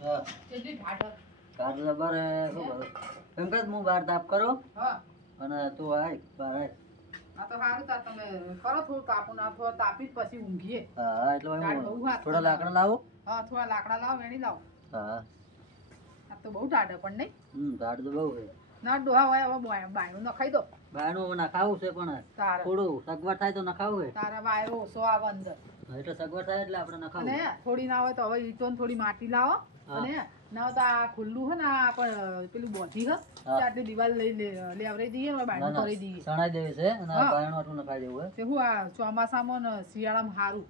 હા કેટલી ઢાઢ કાઢ લબર શું કરું એમ કે હું બહાર તાપ કરો હા અને તું આય બહાર આય આ તો સારું તા તમે કરો થોડું તાપું ના થોડું તાપી જ પછી ઊંઘીએ હા એટલે ટાઢ બહુ હાથ થોડા લાકડા લાવો હા થોડા લાકડા લાવો વેણી લાવો હા આ તો બહુ ટાઢ પણ નહીં ટાઢ તો બહુ છે ના ડોહા હોય હવે બાયણું નખાઈ દો બાયણું નખાવું છે પણ તારે થોડું સગવડ થાય તો નખાવું છે તારા વાયરો ઓછો આવે અંદર એટલે સગવડ થાય એટલે આપણે નખાવું અને થોડી ના હોય તો હવે ઈટો ને થોડી માટી લાવો અને ના હોય તો આ ખુલ્લું હે ને આ પણ પેલું બોધી હે આટલી દિવાલ લઈ લેવરાઈ દઈએ ને બાયણું કરી દઈએ સણાઈ દેવી છે અને બાયણું આટલું નખાઈ દેવું તે હું આ ચોમાસામાં ને શિયાળામાં સારું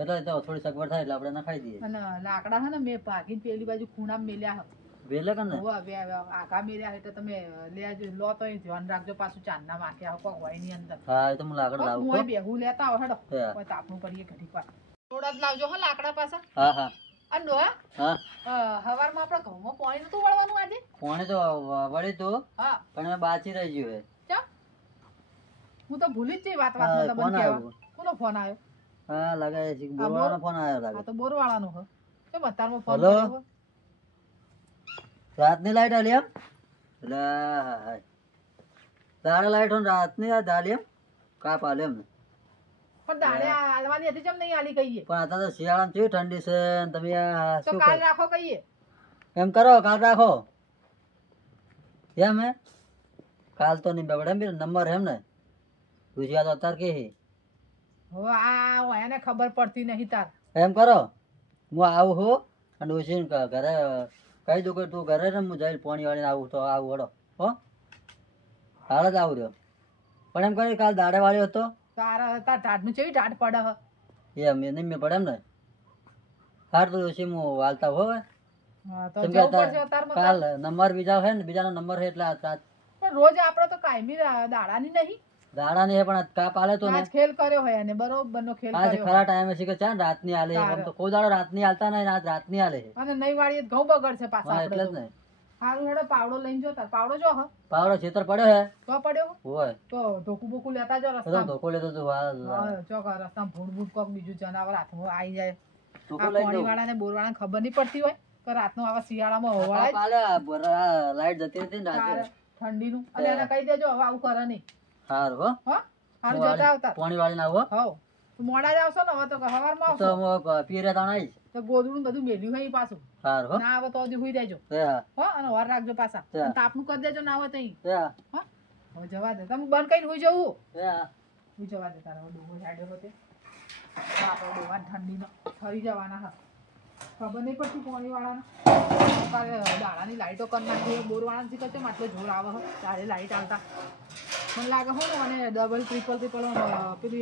એટલે તો થોડી સગવડ થાય એટલે આપણે નખાઈ દઈએ અને લાકડા હે ને મેં ભાગીને પેલી બાજુ ખૂણામાં મેલ્યા હે વેલે કે ને આઘા મેલ્યા એટલે તમે લેજો લો તો ધ્યાન રાખજો પાછું ચાંદના માખ્યા હોય કોક હોય ની અંદર હા એ તો હું લાકડા લાવું હું બેહું લેતા આવો હેડો કોઈ તાપણું કરીએ ઘડી પર થોડા જ લાવજો હો લાકડા પાછા હા હા અને ડોહા હા હવારમાં આપણે ઘઉંમાં પાણી નતું વળવાનું આજે ફોને તો વળી તો હા પણ મેં બાચી રહી ગયું હે ચા હું તો ભૂલી જ જઈ વાત તમને કહેવા કોનો ફોન આવ્યો હા લાગે છે બોરવાળાનો ફોન આવ્યો લાગે આ તો બોરવાળાનો હો કેમ અત્યારમાં ફોન હેલો કર્યો રાતની લાઈટ આલી એમ એટલે તારે લાઈટ હોય રાતની આ દાલી એમ કાપ આલે એમ પણ દાડે આલવાની હતી કેમ નહીં આલી કહીએ પણ અત્યારે તો શિયાળામાં કેવી ઠંડી છે અને તમે આ તો શું કાલ રાખો કહીએ એમ કરો કાલ રાખો એમ હે કાલ તો નહીં બગડે એમ નંબર એમ ને ગુજરાત અત્યારે કે હવે આ હોય એને ખબર પડતી નહીં તાર એમ કરો હું આવું હો અને ઉછીને ઘરે કહી દઉં કે તું ઘરે ને હું જઈને પાણી વાળીને આવું તો આવું હડો હો હાલ જ આવું રહ્યો પણ એમ કરી કાલ દાડે વાળ્યો હતો તારા તાર ટાઢનું ચેવી ટાઢ પડે હ એમ એ નહીં મેં પડે એમ ને હાર તો ઉછી હું વાલતા હો હા તો જવું પડશે તારમાં કાલ નંબર બીજા છે ને બીજાનો નંબર છે એટલે પણ રોજ આપણે તો કાયમી દાડાની નહીં દાડા ની પણ કાપ આલે તો ને આજ ખેલ કર્યો હોય અને બરોબર નો ખેલ આજ કર્યો ખરા ટાઈમે છે કે ચાલ રાતની આલે આમ તો કોઈ દાડો રાતની આલતા નહીં આજ રાતની આલે અને નહીં વાળીએ ઘઉં બગડશે પાછા હા એટલે જ ને હારું હેડો પાવડો લઈને જો તાર પાવડો જો હ પાવડો છેતર પડ્યો હે તો પડ્યો હોય તો ઢોકું બોકું લેતા જો તો રસ્તા ધોકો લેતો તો ચોક રસ્તામાં ભૂડ ભૂડ કોક બીજું જનાવર હાથમાં આવી જાય ધોકો આ લઈ પાણી વાળા ને બોર વાળા ખબર નહીં પડતી હોય કે રાતનો આવા શિયાળામાં હોવાય લાઈટ જતી હતી ને રાતે ઠંડીનું અને એને કહી દેજો હવે આવું કરે નહીં હારું હો હો હારું જતા આવતા પાણી વાળીને આવો હવ મોડા જ આવશો ને હવે તો હવારમાં તો આવશો પીરે તાણ આવીશ તો ગોદડું બધું મેલ્યું હોય ઈ પાછું હારું હો ના આવે તો હજી હુઈ દેજો હા હો અને વાર રાખજો પાછા અને તાપનું કરી દેજો ના આવે તઈ હા હો હવે જવા દે તમે બંધ કરીને હુઈ જવું હા હુઈ જવા દે તારા ડોહો સાડ્યો હોતે આપણે ડોહા ઠંડીનો ફરી જવાના હા ખબર નહીં પડતી પાણી વાળાને દાડાની લાઈટો કરી નાખી બોર વાળાથી કચે આટલો જોર આવે હો ત્યારે લાઈટ આવતા મને લાગે હો ને અને ડબલ ટ્રિપલ પેલું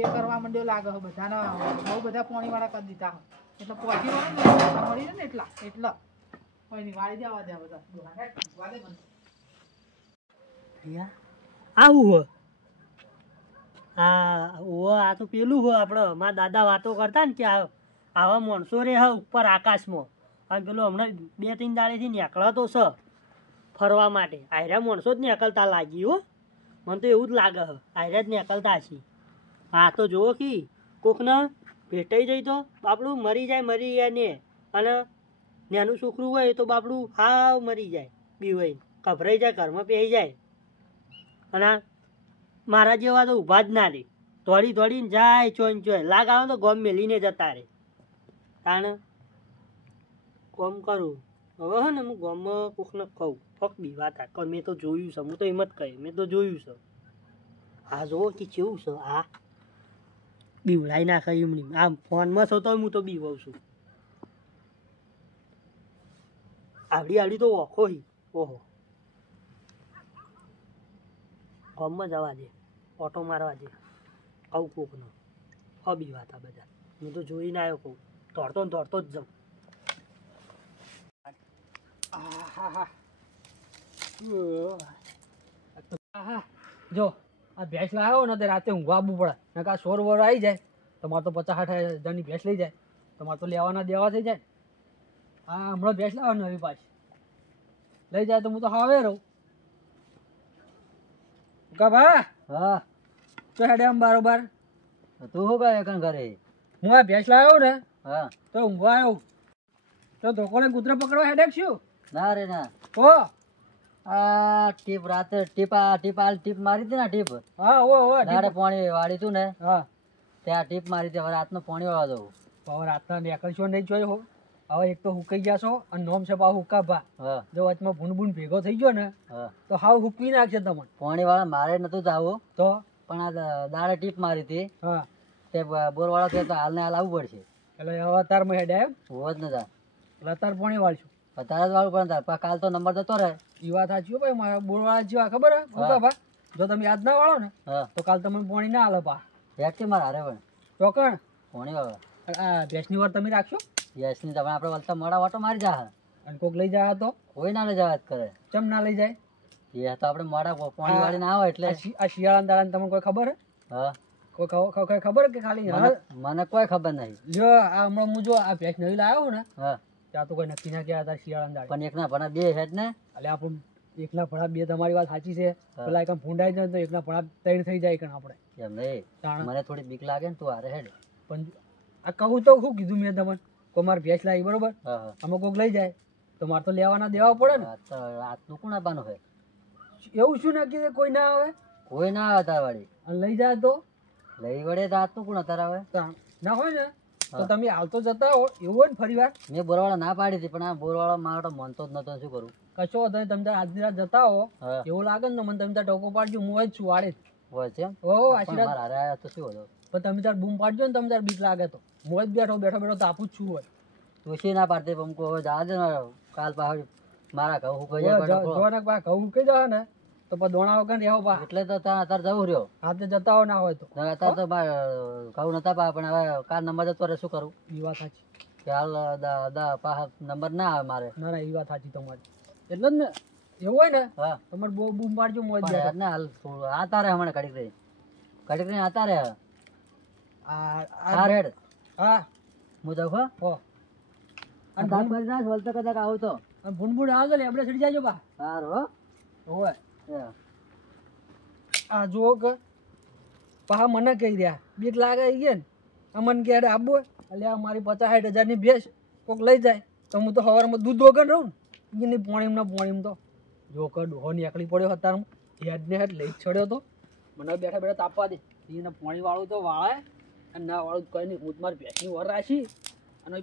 એ કરવા માંડ્યો લાગે હો બધાના બહુ બધા પાણી વાળા કરી દીધા હો એટલે પહોંચી વળે ને મળી ને એટલા કોઈ નહીં વાળી જવા દે બધા વાદે બંધ આવું હો આ તો પેલું હો આપણે મારા દાદા વાતો કરતા ને કે આવા માણસો રે હા ઉપર આકાશમાં અને પેલો હમણાં 2-3 દાડેથી નીકળતો છે ફરવા માટે આયરા માણસો જ નીકળતા લાગી હો મને તો એવું જ લાગે હ આયરા જ નીકળતા છે હા તો જુઓ કે કોકને ભેટાઈ જાય તો બાપડું મરી જાય ને અને નાનું છોકરું હોય તો બાપડું હાવ મરી જાય બીવાઈ ગભરાઈ જાય ઘરમાં પહેરી જાય અને મારા જેવા તો ઊભા જ ના રે દોડીને જાય ચોય લાગ આવે તો ગોમ મેલીને જતા રે તાણે કોમ કરું હવે હે ને હું ગામમાં કોકને કહું ફક બીવા તા મેં તો જોયું છે હું તો એમ જ કહી મેં તો જોયું છે આ જોવો કે કેવું છે આ બીવડાઈ નાખે એમની આમ ફોનમાં છો તો હું તો બીવાઉં છું આવડી તો ઓખો હી ઓહો ગામમાં જવા દે ઓટો મારવા દે કહું કોકનો બીવા હતા બધા હું તો જોઈને આવ્યો કહું દોડતો જ જાઉં જો આ ભેંસ લાવ્યો ને તે રાતે ઊંઘવા આવવું પડે ને કા સોર વોર આવી જાય તમારે તો 50-60 હજારની ભેંસ લઈ જાય તમારે તો લેવાના દેવા થઈ જાય હા હમણાં ભેંસ લાવો નવી પાછી લઈ જાય તો હું તો હવે રહું કા ભા હા તો હેડે આમ બારોબાર તું શું કહે કણ ઘરે હું આ ભેંસ લાવ્યો ને હા તો ઊંઘવા આવ્યો તો ધોકોને કૂતરા પકડવા હેડેક છું ના રે ના હો આ ટીપ રાતે ટીપ મારી હતી ને ટીપ હા ઓ દાડે પાણી વાળી તું ને હા ત્યાં ટીપ મારી હતી હવે રાતનું પાણી વાળવા દઉં હવે રાતના નીકળશો નહીં જોયો હો હવે એક તો હુકાઈ ગયા છો અને નોમ છે પાછું હુકાભા હા જો વચમાં ભૂન ભેગો થઈ ગયો ને હા તો હાવ હુકવી નાખશે તમને પાણી વાળા મારે નતું જાવું તો પણ આ દાડે ટીપ મારી હતી હા તે બોર વાળો કે તો હાલ ને હાલ આવવું પડશે એટલે હવે અતારમાં હેડે એમ હોવ જ નતા એટલે અતાર પાણી વાળશું તારા જ વાળું પણ તાર કાલ તો નંબર જતો રહે એ વાત સાચી હો ભાઈ મારા બોરવાળા જેવા ખબર હે હુકાભા જો તમે યાદ ના વાળો ને હા તો કાલ તમને પાણી ના હાલે પા હેડ કે મારે હારે પણ ચોકણ પાણી વાળવા આ ભેંસની વાર તમે રાખશો યશની તમે આપણે વળતા મોડા વાટો મારી જા અને કોક લઈ જાય તો કોઈ ના લઈ જવા જ કરે ચમ ના લઈ જાય એ તો આપણે મોડા પાણી વાળી ના આવે એટલે આ શિયાળાના દાડાને તમને કોઈ ખબર હે હા કોઈ ખબર કે ખાલી મને કોઈ ખબર નહીં જો આ હમણાં હું જો આ ભેંસ નવી લાવ્યો ને હા ત્યાં તો કોઈ નક્કી ના ગયા હતા શિયાળાના દાડે પણ એકના ભણા બે હેડ ને એટલે આપણે એકના ભણા બે તમારી વાત સાચી છે હા. પેલા એક ભૂંડાઈ જાય તો એકના ભણા ત્રણ થઈ જાય કે આપણે એમ નહીં તાણ. મને થોડી બીક લાગે ને તું હારે હેડ પણ આ કહું તો શું કીધું મેં તમને કોઈ મારે ભેંસ લાવી બરોબર હા હા અમે કોઈક લઈ જાય તો મારે તો લેવાના દેવા પડે ને આ તો રાતનું કોણ આવવાનું હોય એવું શું નક્કી છે કોઈ ના આવે કોઈ ના આવે તાર વાળી અને લઈ જાય તો લઈ વળે તો રાતનું કોણ તાર આવે તાણ. ના હોય ને તો હા. તમે હાલ તો જતા હો એવું હોય ને ફરી વાર મેં બોરવાળા ના પાડી હતી પણ આ બોરવાળા મારો માનતો જ નતો શું કરું કશો વાંધો નહીં તમે તાર આજની રાત જતા હો હા એવું લાગે ને તો મને તમે તાર ટોકો પાડજો હું જ છું વાળે જ. હોય છે એમ હો પણ આશીર્વાદ મારા હારે આવ્યા તો શું હતો પણ તમે તાર બૂમ પાડજો ને તમે તાર બીક લાગે તો હું જ બેઠો બેઠો તાપું જ છું હોય તુસી ના પાડતી પણ કહું હવે જા દે ને કાલ પાછળ મારા ઘઉં હું કહી જોવાના પા ઘઉં કઈ જવા ને તો પછી દોણા વગર રહેવો પા એટલે તો ત્યાં અત્યારે જવું રહ્યો હાથે જતા હો ના હોય તો અત્યારે તો ઘઉં નતા પા પણ હવે કાલ નંબર જતો રહે શું કરું એ વાત સાચી કે હાલ પાછા નંબર ના આવે મારે ના ના એ વાત સાચી તમારી એટલે જ ને એવું હોય ને હા તમારે બહુ બૂમ પાડજો મોજ પણ યાર ને હાલ થોડું આતા રહે હમણાં કડીક રહી આતા રહે હા રેડ હા હું જાઉં હો હો અને દાંત મારી ના વળતો કદાચ આવું તો ભૂંડ આવે ને આપણે ચડી જાજો પા સારું હો હોય Yeah. આ જુઓ કે પા મને કહી રહ્યા બીક લાગે ઈ ગયા ને અમને કે અરે આબો એટલે આ મારી 50,000-60,000 ની ભેંસ કોક લઈ જાય તો હું તો સવારમાં દૂધ વગર રહું ને એની પોણીમાં તો જો કે ડોહો નીકળી પડ્યો હતા હેડ ને હેડ લઈ જ છડ્યો તો મને બેઠા બેઠા તાપવા દે એને પોણી વાળું તો વાળે અને ના વાળું તો કઈ નહીં હું જ મારી ભેંસની વર રાખી અને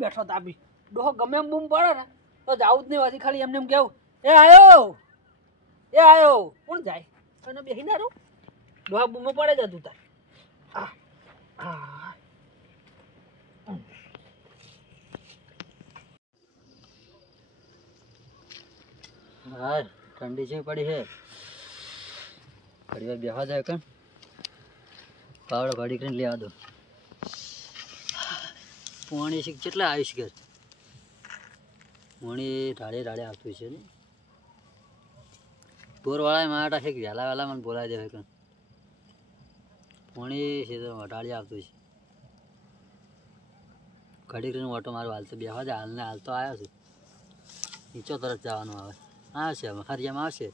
બેઠો તાપી ડોહો ગમે એમ બૂમ પડે ને તો જાવું જ નહીં હજી ખાલી એમને એમ કેવું એ આયો કોણ જાય અને બેહી ના રહું ડોહા બૂમો પડે જ તું તાર હા ઠંડી છે પડી છે ઘડી વાર બેસવા જાય કણ પાવડો ઘડી કરીને લેવા દો પાણી છે કેટલા આવીશ ઘર પાણી ઢાળે આવતું છે ને બોરવાળા મારા છે કે વહેલા મને બોલાવી દેવાય કણ પાણી છે તો ઢાળી આવતું છે ઘડી કરીને ઓટો મારો હાલ તો બેસવા જાય હાલને હાલ તો આવ્યો છું નીચો તરફ જવાનું આવે આવશે હરિયામાં આવશે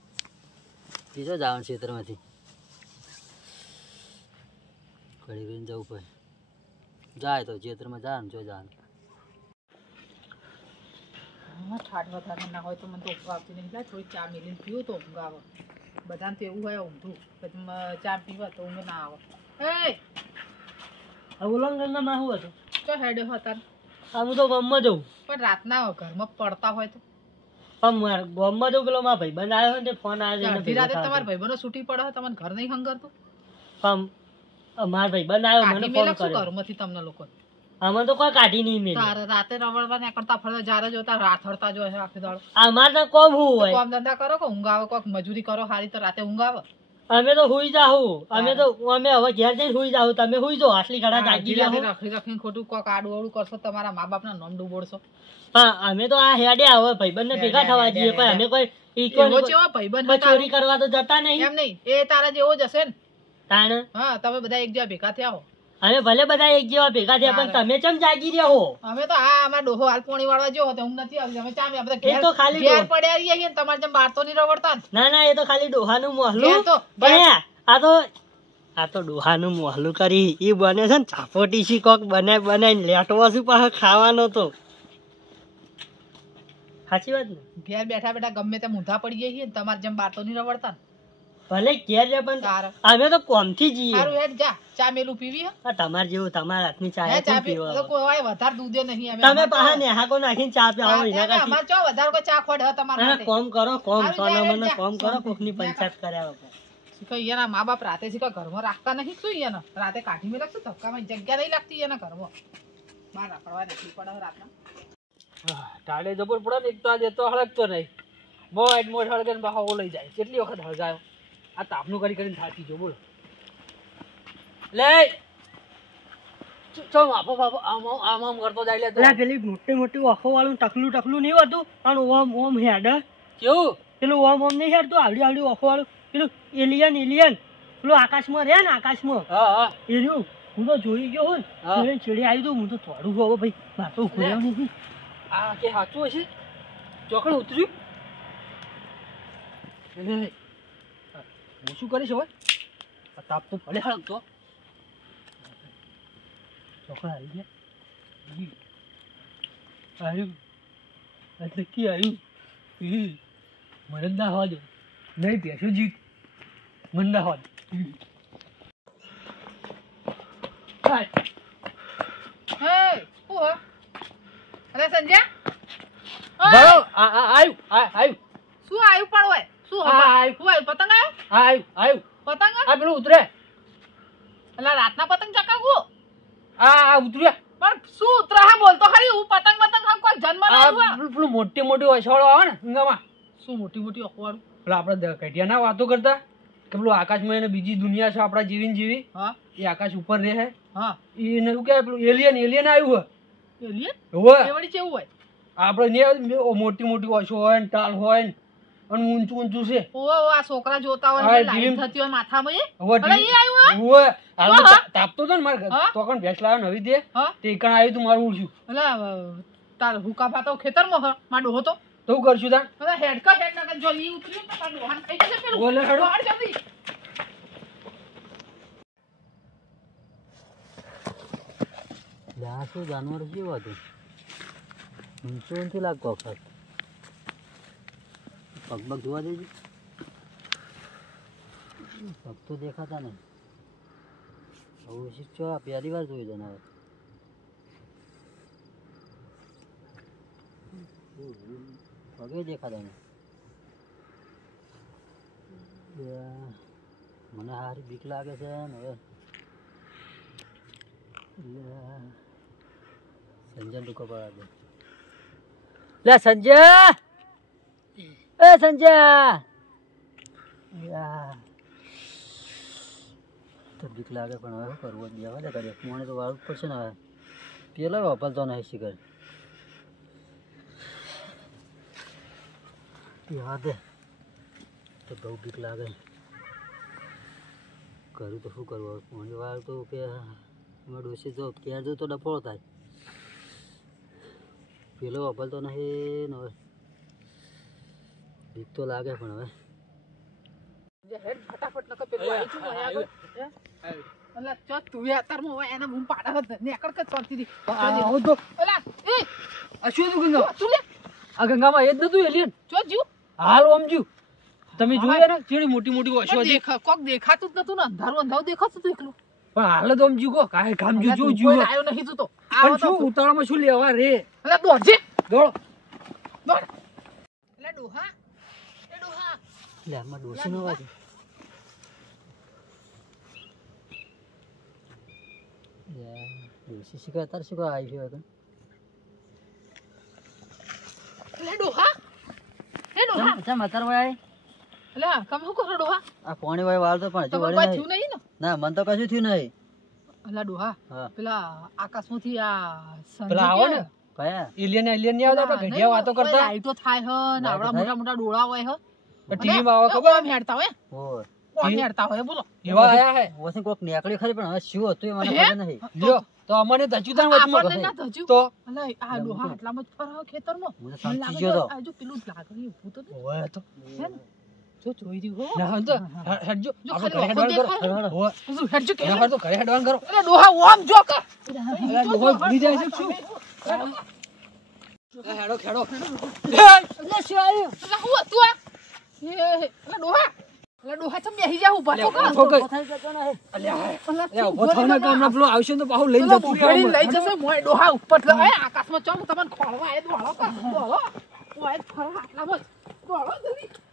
બીજો જવાનું ખેતરમાંથી ઘડી કરીને જવું પડે જાય તો ખેતરમાં જાય ને જો જવાનું ઠાઠ વધારે ના હોય તો મને તો ઊંઘ આવતી નહીં થોડી ચા મેલીને પીવું તો ઊંઘ આવે બધાને તો એવું હોય ઊંઘું પછી ચા પીવા તો ઊંઘ ના આવે ઉલ્લંઘન માં શું હતું ચો હેડ્યો હતા હું તો ગામમાં જઉં પણ રાતના ઘરમાં પડતા હોય તો પણ ગામમાં જઉં પેલો મારા ભાઈ બંધ આવ્યો ને તે ફોન આવ્યો અડધી રાતે તમારા ભાઈબંધો છૂટી પડે હોય તમને ઘર નહીં હંગરતું પણ મારા ભાઈ બંધ આવ્યો મને કાઢી ફોન મેલા શું કર્યો ઘરમાંથી તમને લોકો આમાં તો કોઈ કાઢી નહીં મેં તારે રાતે રવડવા નીકળતા ફરતા જ્યારે જોતા રાત હરતા જો આખી દાડો અમારે તો કોમ હું હોય કામ ધંધા કરો કે ઊંઘ આવે કોક મજૂરી કરો સારી તો રાતે ઊંઘ આવે અમે તો હુઈ જાહું અમે હવે ઘેર જઈને હુઈ જાહું તમે હુઈ જાઓ આટલી ઘડા જાગી રાતે રહ્યા રખડી રખડીને ખોટું કોક આડું અવળું કરશો તમારા મા બાપના નામ ડૂબોડશો હા અમે તો આ હેડે આવે ભાઈબંધ ને ભેગા થવા જઈએ કોઈ અમે કોઈ એવો જેવો ભાઈબંધ કોઈ ચોરી કરવા તો જતા નહીં એમ નહીં એ તારા જેવો જ હશે ને તાણ હા તમે બધા એક જગ્યા ભેગા થયા હો અમે ભલે બધા એક જેવા ભેગા થયા પણ તમે ચમ જાગી રહ્યા હો અમે તો હા અમાર ડોહો હાલ પોણી વાળવા જેવો હતો ઊંઘ નથી આવતી અમે ચામ્યા બધા એ તો ખાલી ઘેર પડ્યા રહીએ છીએ ને તમારે જેમ બહાર તો નહીં રવડતા ને ના ના એ તો ખાલી ડોહાનું મોહલું ઘેર તો પણ આ તો ડોહાનું મોહલું કરી ઈ બને છે ને ચાપોટી સી કોક બનાવીને લેટવો છું પાછો ખાવાનો તો સાચી વાત ને. ઘેર બેઠા બેઠા ગમે તે મૂંધા પડી જઈએ ને તમારે જેમ બાર તો નહીં રવડતા ને. ભલે ઘેર રે પણ તારે અમે તો કોમથી જઈએ. સારું હેડ જા ચા મેલું પીવી હે? આ તમારે જેવું તમારા હાથની ચા હે એ ચા કોણ પી પીવે તો હવે? કોઈ વધારે દૂધે નહીં અમે તમે પાછા નેહાકો નાખીને ચા પીવો એના કરતી અમાર ચો વધારે કોઈ ચા ખોડ હે તમારા ના, માટે કોમ કરો કોમ સારું, સોના જા, મને જા. કોમ કરો કોકની પંચાયત કર્યા વગર. શીખો એના મા બાપ રાતે શીખો ઘરમાં રાખતા નહીં શું એને રાતે કાઢી મેં લાગશું ધક્કામાં જગ્યા નહીં લાગતી એના ઘરમાં બહાર રાખવા નથી પડે રાતના ટાળે જબર પડે ને એક તો આજે તો હળગતો નહીં મોટ હળગે ને બાહો લઈ જાય કેટલી વખત હળગાયો આ તાપનું કરીને થાકી જો બોલો લે ચમ આપો બાપો આમ આમ કરતો જાય લે પેલા પેલી મોટી મોટી ઓખો વાળું ટકલું નહીં હોતું અને ઓમ ઓમ હેડ કેવું પેલું ઓમ ઓમ નહીં હેડતું આવડી આવડી ઓખો વાળું પેલું એલિયન પેલું આકાશમાં રહે ને આકાશમાં હા હા એ રહ્યું હું તો જોઈ ગયો હોય હા. ને છેડે આવી તો હું તો થોડું હવે ભાઈ મારે તો ઘોડ્યા નથી. આ કે સાચું હશે ચોકડ ઉતર્યું લે, હું શું કરીશ હવે આ તાપ તો ભલે હળગતો ચોકડ આવી ગયા આવ્યું એટલે કે આવ્યું મને ના હવા દે નહીં પેશું જીત મને ના હવા દે હે શું હે અરે સંજય બરો આવ્યું શું આવ્યું પણ હોય શું હા, હે આવ્યું. શું આવ્યું પતંગ આવ્યો આવ્યું પતંગ આ પેલું ઉતરે એટલે રાતના પતંગ ચકાવું આ ઉતર્યા પણ શું ઉતરા બોલતો ખરી હું પતંગ હમ કોઈ જન્મ ના આ આવ્યો પેલું મોટી મોટી વસવાળો આવે ને ગંગામાં શું મોટી મોટી અખવાડું પેલા આપણે કઢિયા ના વાતો કરતા કે પેલું આકાશમાં એને બીજી દુનિયા છે આપણા જીવીને જેવી હા એ આકાશ ઉપર રહે હા એને શું કહેવાય પેલું એલિયન આવ્યું એલિયન હોય એવડી કેવું હોય આપણે ને મોટી મોટી વસો હોય ને ટાલ હોય ને અને ઊંચું છે ઓવો આ છોકરા જોતા હોય હા, એટલે લાઈન dream. થતી હોય માથામાં એ હવે અરે એ આવ્યું હે? હોય હાલમાં હા? તાપતો હતો ને મારે હા? તો કણ ભેંસ લાવ્યો નવી દે હા તે કણ આવ્યું તું મારું ઉડ્યું એટલે તાર હુકા પાતો ખેતરમાં હ માં ડોહો તો તો શું કરશું તાણ બધા હેડ ના જો ઈ ઉતર્યું ને તાર ડોહાને થઈ જશે પેલું બોલે હેડો. ડોહાને જલ્દી આ શું જાનવર કેવું હતું ઊંચું નથી લાગતો વખત પગ પગ જોવા દેજો પગ તો દેખાતા નહીં આવું શીખજો આ પહેલી વાર જોયું જનાવર પગે દેખાતા નહીં મને હારી બીક લાગે છે ને હવે સંજય ટૂંકો પડા દે લે સંજય એ સંજય તો બીક લાગે પણ હવે શું કરવું દેવા દે કરીએ મને તો વાળું જ પડશે ને હવે પેલો વાપરતો નહીં શીખર દેવા દે તો બહુ બીક લાગે કરું તો શું કરવું પાણી વાળ તો કે એમાં ડોસી જો ક્યાં જો તો ડફોળો થાય પેલો વાપરતો નહીં ને હવે બીક તો લાગે પણ હવે જે હેડ ફટાફટ નકર પેલું આવી છું અહીંયા આગળ હે? અલા ચો તું એ અત્યારમાં હોય એને બૂમ પાડે જ ને નેકળ કે શાંતિથી આવું તો અલા એ આ શું હતું ગંગા તું લે આ ગંગામાં એ જ નતું એલિયન ચો જીવ હાલ ઓમજ્યું તમે જોયું ને ચેડી મોટી મોટી વસો હતી કોક દેખાતું જ નતું ને અંધારું દેખાતું હતું એકલું પણ હાલ તો ઓમજ્યું કો કાંઈ કામ જો તું જોયું કોઈ આયો નહીં તું તો પણ શું ઉતાળામાં શું લેવા રે અલા દોડજે દોડો દોડ અલા ડોહા એ ડોહા એટલે આમાં ડોસી નો વાગે ડોસી શીખવા તાર શીખવા આવી છે તો અલા ડોહા એ ડોહા ચમ અત્યારે વાય અલા કમ શું કરો ડોહા આ પાણી વાય વાળતો પણ હજુ તમારે વળી કોઈ થયું નહીં નહીં ને ના મન તો કશું થયું નહીં અલા ડોહા હા પેલા આકાશમાંથી આ સંજય પેલા આવો ને કયા એલિયન નહીં આવતા આપણે ઘડિયા વાતો કરતા લાઈટો થાય હ ને આવડા મોટા મોટા ડોળા હોય હ ટીવીમાં આવે ખબર ઓમ હેડતા હોય ઓય ઓમ હેડતા હોય બોલો એવા આયા હે વસી કોક નીકળી ખરી પણ હવે શું હતું એ મને હે? ખબર નહીં લ્યો તો અમને ધચુતાન આપણને વચમાં ના ધજ્યું. તો અલા આ ડોહા આટલામાં જ ફરે હ ખેતરમાં મને મને સમજી લાગે ગયો છે તો આ જો પેલું લાકડી ઊભું તો નહીં. ઓય તો હે ને? જો જોઈ રહ્યું હો ના હન તો હેડજો જો આપણે ખાલી ઘરે હેડવાન કરો દેખાય. હેડો, હેડો. ઓય જો હેડજો કે ના તો ઘરે હેડવાન કરો અલા ડોહા ઓમ જો કે અલા ડોહો ભૂલી જાય છે શું અલા હેડો ખેડો અલા શું હતું આ અલા ડોહા ચમ બેહી જા ઉભા તો કા ઉભો થાવ ને કે હમણાં પેલો આવશે ને તો પાછું લઈને જતું ઉઘાડી લઈ જશે મોય ડોહા ઉપર આકાશમાં ચમ તમને ખોળવા એ દોડો ઓય ફરા આટલા બસ દોડો જલ્દી